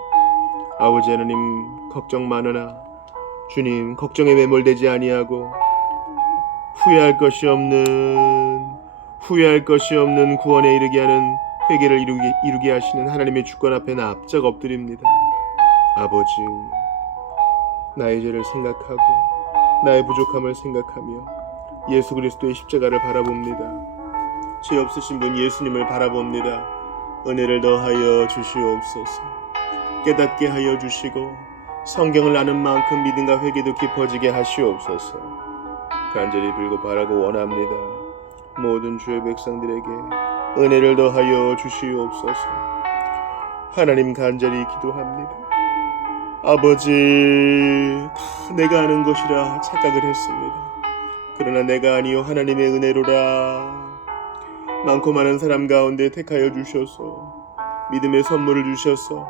아버지 하나님, 걱정 많으나 주님 걱정에 매몰되지 아니하고 후회할 것이 없는 구원에 이르게 하는 회개를 이루게 하시는 하나님의 주권 앞에 납작 엎드립니다. 아버지, 나의 죄를 생각하고 나의 부족함을 생각하며 예수 그리스도의 십자가를 바라봅니다. 죄 없으신 분 예수님을 바라봅니다. 은혜를 더하여 주시옵소서. 깨닫게 하여 주시고 성경을 아는 만큼 믿음과 회개도 깊어지게 하시옵소서. 간절히 빌고 바라고 원합니다. 모든 주의 백성들에게 은혜를 더하여 주시옵소서. 하나님 간절히 기도합니다. 아버지, 다 내가 아는 것이라 착각을 했습니다. 그러나 내가 아니요 하나님의 은혜로라. 많고 많은 사람 가운데 택하여 주셔서 믿음의 선물을 주셔서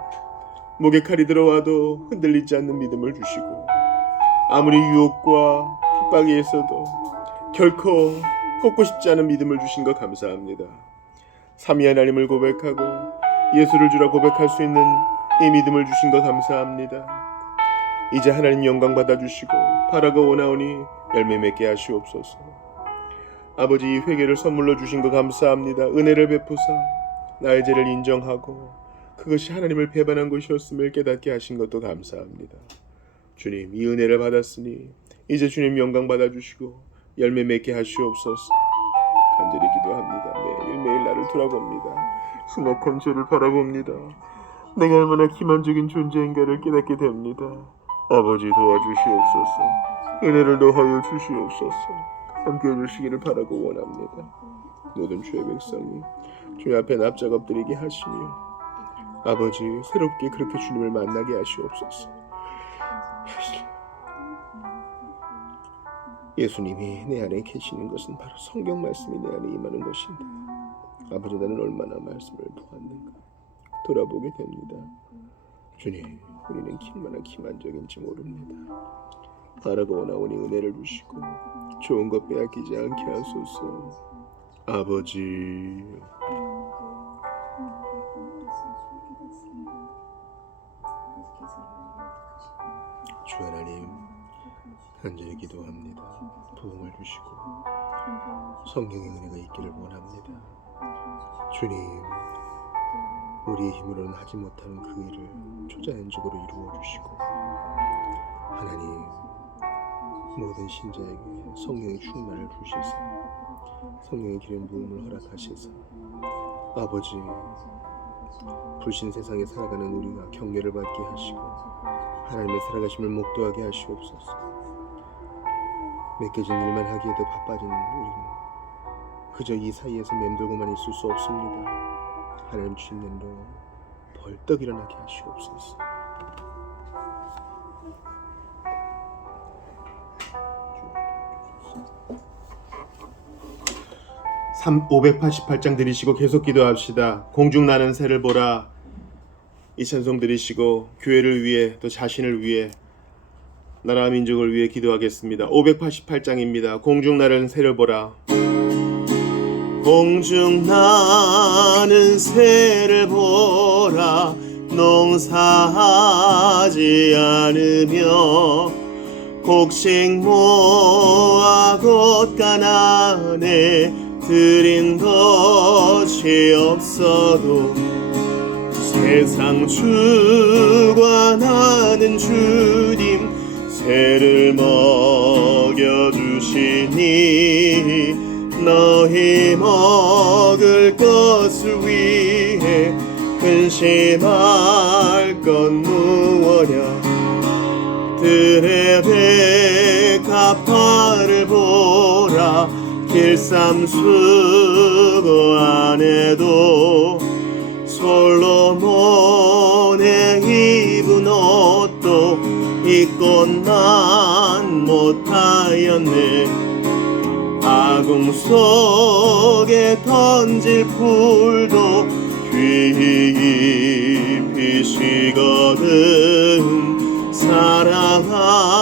목에 칼이 들어와도 흔들리지 않는 믿음을 주시고 아무리 유혹과 핍박이 있어도 결코 꺾고 싶지 않은 믿음을 주신 것 감사합니다. 삼위 하나님을 고백하고 예수를 주라 고백할 수 있는 이 믿음을 주신 것 감사합니다. 이제 하나님 영광 받아주시고 바라고 원하오니 열매 맺게 하시옵소서. 아버지, 이 회개를 선물로 주신 것 감사합니다. 은혜를 베푸사 나의 죄를 인정하고 그것이 하나님을 배반한 것이었음을 깨닫게 하신 것도 감사합니다. 주님, 이 은혜를 받았으니 이제 주님 영광 받아주시고 열매 맺게 하시옵소서. 간절히 기도합니다. 매일매일 나를 돌아봅니다. 수놓건 죄를 바라봅니다. 내가 얼마나 기만적인 존재인가를 깨닫게 됩니다. 아버지, 도와주시옵소서. 은혜를 더하여 주시옵소서. 함께해 주시기를 바라고 원합니다. 모든 주의 백성이 주의 앞에 납작 엎드리게 하시며 아버지, 새롭게 그렇게 주님을 만나게 하시옵소서. 예수님이 내 안에 계시는 것은 바로 성경 말씀이 내 안에 임하는 것인데 아버지, 나는 얼마나 말씀을 보았는가 돌아보게 됩니다. 주님, 우리는 얼마나 기만적인지 모릅니다. 바라고 원하오니 은혜를 주시고 좋은 것 빼앗기지 않게 하소서. 아버지, 주 하나님, 간절히 기도합니다. 부흥을 주시고 성령의 은혜가 있기를 원합니다. 주님, 우리의 힘으로는 하지 못하는 그 일을 초자연적으로 이루어 주시고 하나님, 모든 신자에게 성령의 충만을 주시사 성령의 기름 부음을 허락하시사 아버지, 불신 세상에 살아가는 우리가 경계를 받게 하시고 하나님의 살아가심을 목도하게 하시옵소서. 맡겨진 일만 하기에도 바빠진 우리는 그저 이 사이에서 맴돌고만 있을 수 없습니다. 하나님 주신 일로 벌떡 일어나게 하시옵소서. 588장 들이시고 계속 기도합시다. 공중 나는 새를 보라. 이 찬송 들이시고 교회를 위해 또 자신을 위해 나라 민족을 위해 기도하겠습니다. 588장입니다. 공중 나는 새를 보라. 공중 나는 새를 보라. 농사하지 않으며 곡식 모아 곳간 안에 들인 것이 없어도 세상 주관하는 주님 새를 먹여주시니 너희 먹을 것을 위해 근심할 건 무엇냐. 들의 백합화를 보라. 길쌈수고 안에도 솔로몬의 입은 옷도 입고만 못하였네. 아궁 속에 던질 풀도 귀히피시거든. 사랑하는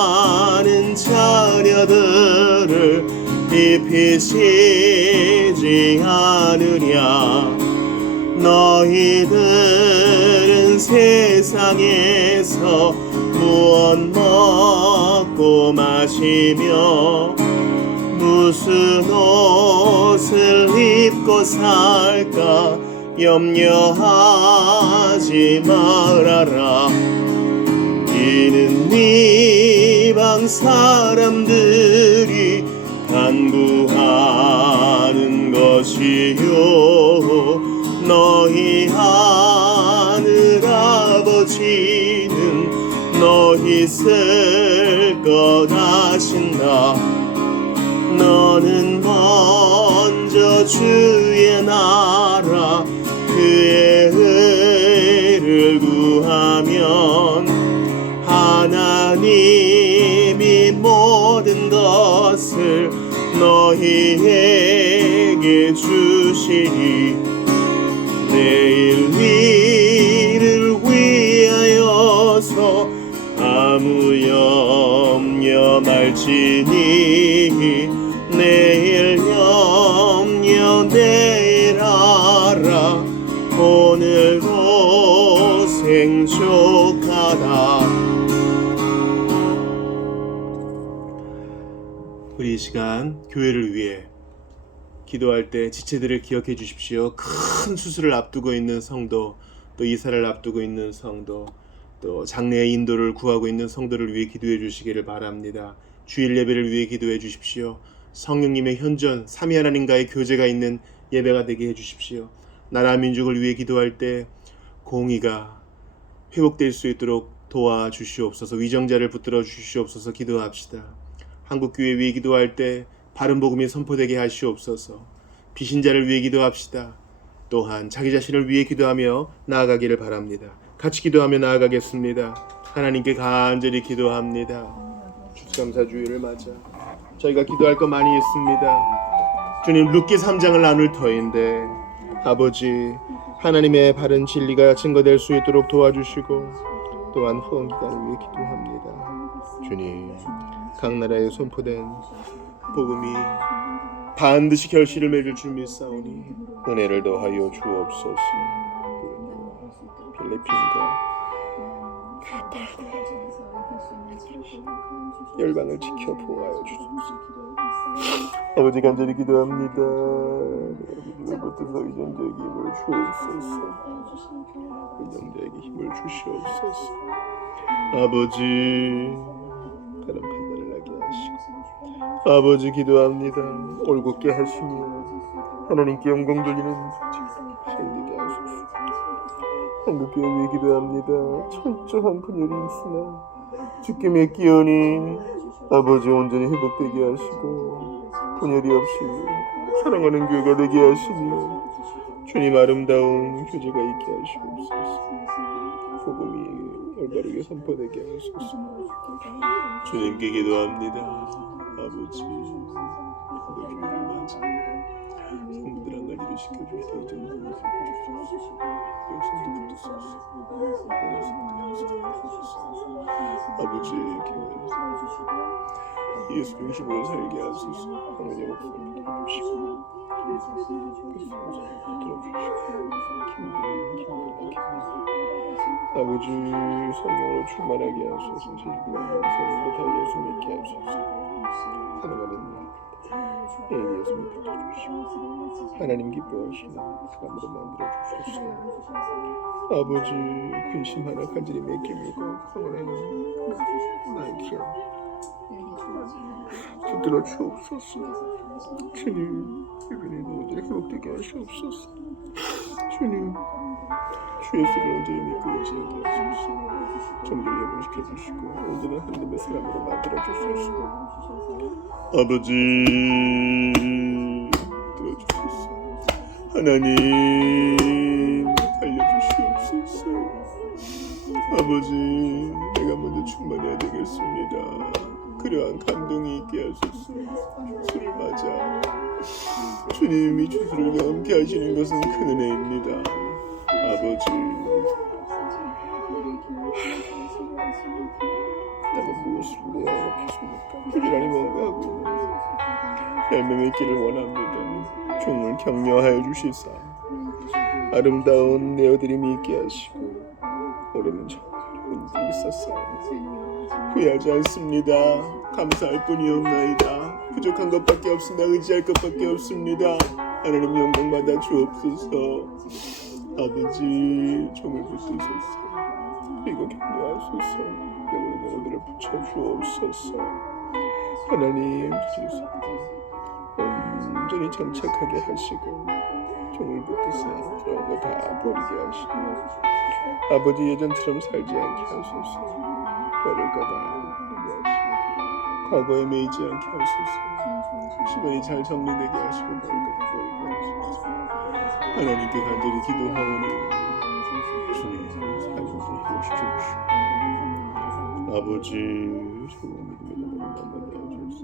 자녀들을 입히시지 않으랴. 너희들은 세상에서 무엇 먹고 마시며 무슨 옷을 입고 살까 염려하지 말아라. 이는 이방 사람들이 간구하는 것이요 너희 하늘 아버지는 너희 쓸 것 아신다. 너는 먼저 주의 나라 그의 의를 구하면 하나님이 모든 것을 너희에게 주시리. 내일 일을 위하여서 아무 염려 말지니 내일 염려 내일 하라. 오늘도 생족하다. 우리 이 시간 교회를 위해 기도할 때 지체들을 기억해 주십시오. 큰 수술을 앞두고 있는 성도, 또 이사를 앞두고 있는 성도, 또 장래의 인도를 구하고 있는 성도를 위해 기도해 주시기를 바랍니다. 주일 예배를 위해 기도해 주십시오. 성령님의 현존, 삼위 하나님과의 교제가 있는 예배가 되게 해 주십시오. 나라 민족을 위해 기도할 때 공의가 회복될 수 있도록 도와주시옵소서. 위정자를 붙들어 주시옵소서. 기도합시다. 한국교회 위해 기도할 때 바른 복음이 선포되게 하시옵소서. 비신자를 위해 기도합시다. 또한 자기 자신을 위해 기도하며 나아가기를 바랍니다. 같이 기도하며 나아가겠습니다. 하나님께 간절히 기도합니다. 추수감사주일을 맞아 저희가 기도할 거 많이 있습니다. 주님, 룻기 3장을 나눌 터인데 아버지, 하나님의 바른 진리가 증거될 수 있도록 도와주시고 또한 후원기간을 위해 기도합니다. 주님, 각 나라에 선포된 복음이 반드시 결실을 맺을 줄 믿사오니 은혜를 더하여 주옵소서. 필리핀과 열방을 지켜 보호하여 주옵소서. 아버지, 간절히 기도합니다. 아버지로부터 의존자에게 힘을 주옵소서. 의존자에게 힘을 주시옵소서. 아버지, 바른 판단을 하게 하시고 아버지, 기도합니다. 올곧게 하시며 하나님께 영광 돌리는 시간되게 하소서. 한국교회 위해 기도합니다. 철저한 분열이 있으나 주께 맡기오니 아버지 온전히 회복되게 하시고 분열이 없이 사랑하는 교회가 되게 하시며 주님 아름다운 교제가 있게 하시옵소서. 복음이 올바르게 선포되게 하소서. 주님께 기도합니다. 아버지, 교회를 맞아 성도들 한 가지를 시켜줄 때 이제는 역사도 붙었소서. 아버지, 기도합니다. 예수 중심으로 살게 하소서. 하나님의 목소리를 들어주시고 아버지, 성령으로 충만하게 하소서. 제주도와 성령으로 다 예수 믿게 하소서. 사랑하는 예수 믿게 주시고 하나님 기뻐하시는 사람으로 만들어 주소서. 아버지, 근심 하나 간절히 맡깁니다. 성령의 나의 기억 붙들어 주옵소서. 주님, 예배는 온전히 회복되게 하시옵소서. 주님, 주의 수를 온전히 믿고 의지하게 하소서. 정죄를 예방시켜 주시고 온전한 하나님의 사람으로 만들어 주소서. 아버지, 들어주소서. 하나님, 알려주시옵소서. 아버지, 내가 먼저 충만해야 되겠습니다. 그러한 감동이 있게 하소서. 주를 맞아 주님이 주술을 경험케 하시는 것은 큰 은혜입니다. 아버지, 나는 무엇을 내야 하겠습니까? 부지런히 뭔가 하고 열매 맺기를 원합니다. 종을 격려하여 주시사 아름다운 내어드림이 있게 하시고 올해는 정말 있었사오니 후회하지 않습니다. 감사할 뿐이옵나이다. 부족한 것밖에 없으나 의지할 것밖에 없습니다. 하나님 영광 받아 주옵소서. 아버지, 종을 붙드소서. 그리고 격려하소서. 영원한 영혼들을 붙여 주옵소서. 하나님, 주소서. 온전히 정착하게 하시고 종을 붙드사 그런 거 다 버리게 하시고 아버지, 예전처럼 살지 않게 하소서. 벌을 거다 하시고 과거에 매이지 않게 하소서. 시간이 잘 정리되게 하시고 벌을 거다 버리게 하소서. 하나님께 간절히 기도하오니 주님 살려주시고 주시옵시고 아버지 좋은 믿음의 만나게 하소서.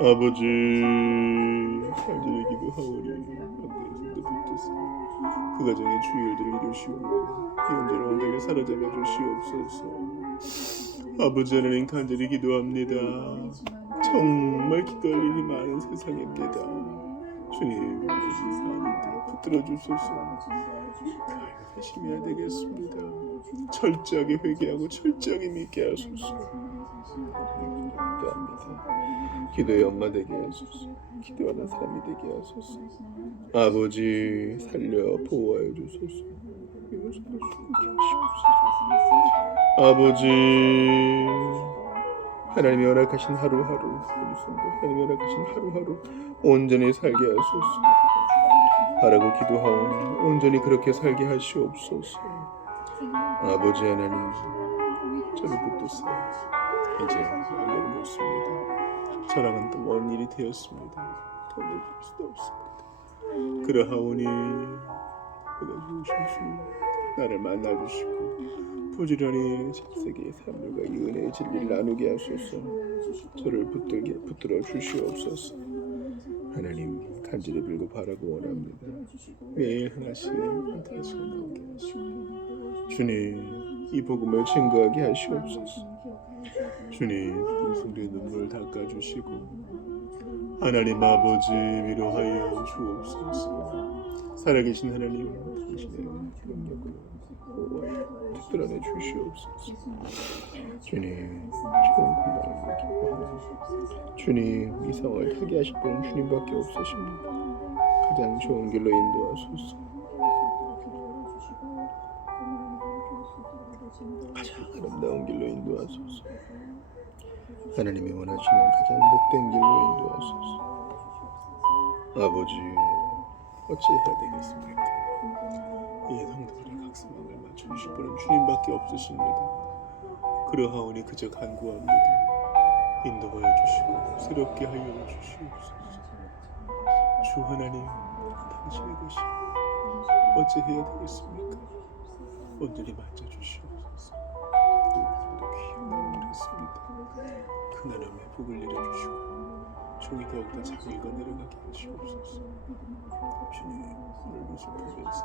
아버지 간절히 기도하오니 함께 붙드사 그 가정의 주일들을 이루시고 현재를 온전히 사로잡아 주시옵소서. 아버지 하나님 간절히 기도합니다. 정말 기도할 일이 많은 세상입니다. 주님 사안인데 붙들어 주소서. 회심해야 되겠습니다. 철저하게 회개하고 철저하게 믿게 하소서. 기도합니다. 기도의 엄마 되게 하소서. 기도하는 사람이 되게 하소서. 아버지 살려 보호하여 주소서. 아버지 하나님이 허락하신 하루하루 하나님이 허락하신 하루하루 온전히 살게 하소서. 바라고 기도하오니 온전히 그렇게 살게 하시옵소서. 아버지 하나님 저를 붙드사 이제 알려를 묻습니다. 저랑은 또 먼 일이 되었습니다. 더 넓힐 수도 없습니다. 그러하오니 그가 주신 주님 나를 만나주시고 부지런히 세계의 사람들과 이 은혜의 진리를 나누게 하소서. 저를 붙들어 주시옵소서. 하나님 간절히 빌고 바라고 원합니다. 매일 하나씩 나오게 하시고 주님 이 복음을 증거하게 하시옵소서. 주님 성도의 눈물을 닦아주시고 하나님 아버지 위로하여 주옵소서. 살아계신 하나님 당신의 능력으로 특별하게 주시옵소서. 주님 좋은 건강을 기뻐하며 주님 이 상황을 타게 하실 분은 주님밖에 없으십니다. 가장 좋은 길로 인도하소서. 가장 아름다운 길로 인도하소서. 하나님이 원하시는 가장 복된 길로 인도하소서. 아버지 어찌해야 되겠습니까? 이 성도들의 각 상황을 맞춰주실 분은 주님밖에 없으십니다. 그러하오니 그저 간구합니다. 인도하여 주시고 새롭게 하여 주시옵소서. 주 하나님 당신의 것이 어찌해야 되겠습니까? 온전히 만져주시옵소서. 그리고 귀한 마음을 했습니다. 그 나름의 복을 내려주시고 종이 더욱더 장일과 내려가게 하시옵소서. 주님 오늘 모습 보면서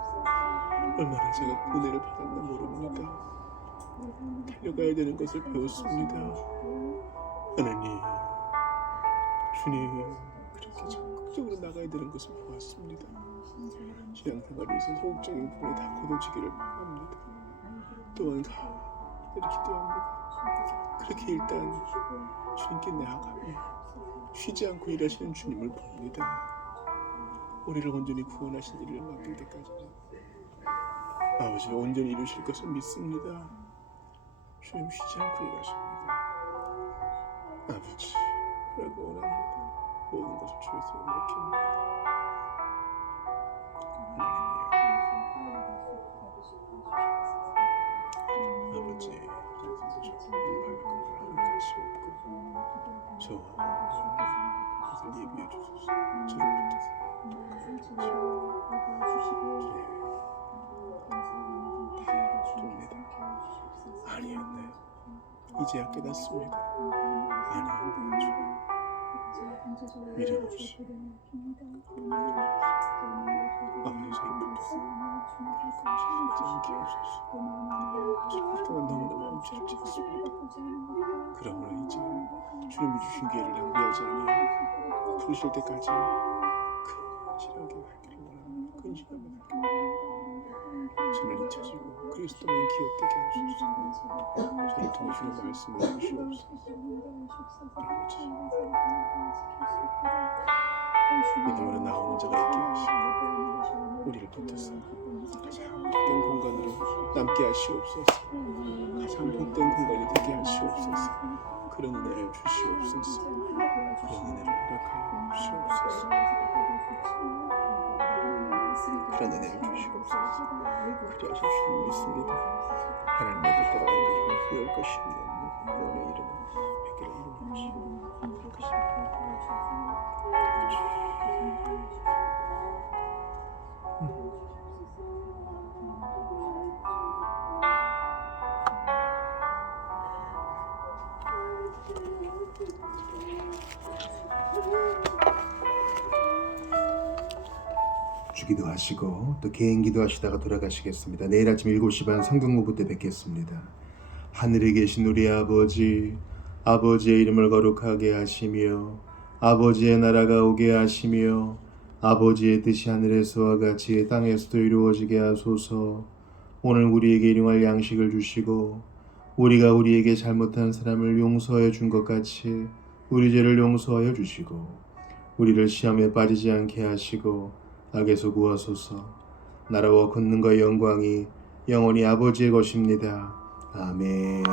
얼마나 제가 은혜를 받았나 모릅니다. 달려가야 되는 것을 배웠습니다. 하나님 주님 그렇게 적극적으로 나가야 되는 것을 보았습니다. 신앙생활에서 소극적인 부분이 다 거둬지기를 바랍니다. 또한 간절히 기도합니다. 그렇게 일단 주님께 나아가며 쉬지 않고 일하시는 주님을 봅니다. 우리를 온전히 구원하신 일을 맡길 때까지는 아버지가 온전히 이루실 것을 믿습니다. 주님 쉬지 않고 일하십니다. 아버지 라고 원합니다. 모든 것을 주의 손에 맡깁니다. 아버지 저 것을 예비해 주소서. 저를 붙드사 아니었네. 이제야 깨닫습니다. 아니었네. 주 밀어주시 아버지 저를 붙드사 잊지 않게 하소서. 저를 동안 너무너무 엄청을 짓습니다. 그러므로 이제 주님이 주신 기회를 낭비하지 아니하고 부르실 때까지 근실하게 살기를 원합니다. 근실하게 살기를 원합니다. 저는 잊혀지고 그리스도만 기억되게 하소서. 저를 통해 주는 말씀을 주시옵소서. 아버지 믿음으로 나오는 자가 있게 하시고 우리를 붙드사 가장 복된 공간으로 남게 하시옵소서. 가장 복된 공간이 되게 하시옵소서. 그런 은혜를 주시옵소서. 그런 은혜를 허락하여 주시옵소서. 그런 은혜를 주시옵소서. 그리하실 줄 믿습니다. 하나님의 뜻대로 하는 것을 구할 것이 없네. 구원에 이르는 백개를 이루는 것이 주기도 하시고 또 개인 기도하시다가 돌아가시겠습니다. 내일 아침 7시 반 성경공부 때 뵙겠습니다. 하늘에 계신 우리 아버지, 아버지의 이름을 거룩하게 하시며 아버지의 나라가 오게 하시며 아버지의 뜻이 하늘에서와 같이 땅에서도 이루어지게 하소서. 오늘 우리에게 일용할 양식을 주시고 우리가 우리에게 잘못한 사람을 용서해 준 것 같이 우리 죄를 용서하여 주시고 우리를 시험에 빠지지 않게 하시고 악에서 구하소서. 나라와 권능과 영광이 영원히 아버지의 것입니다. 아멘.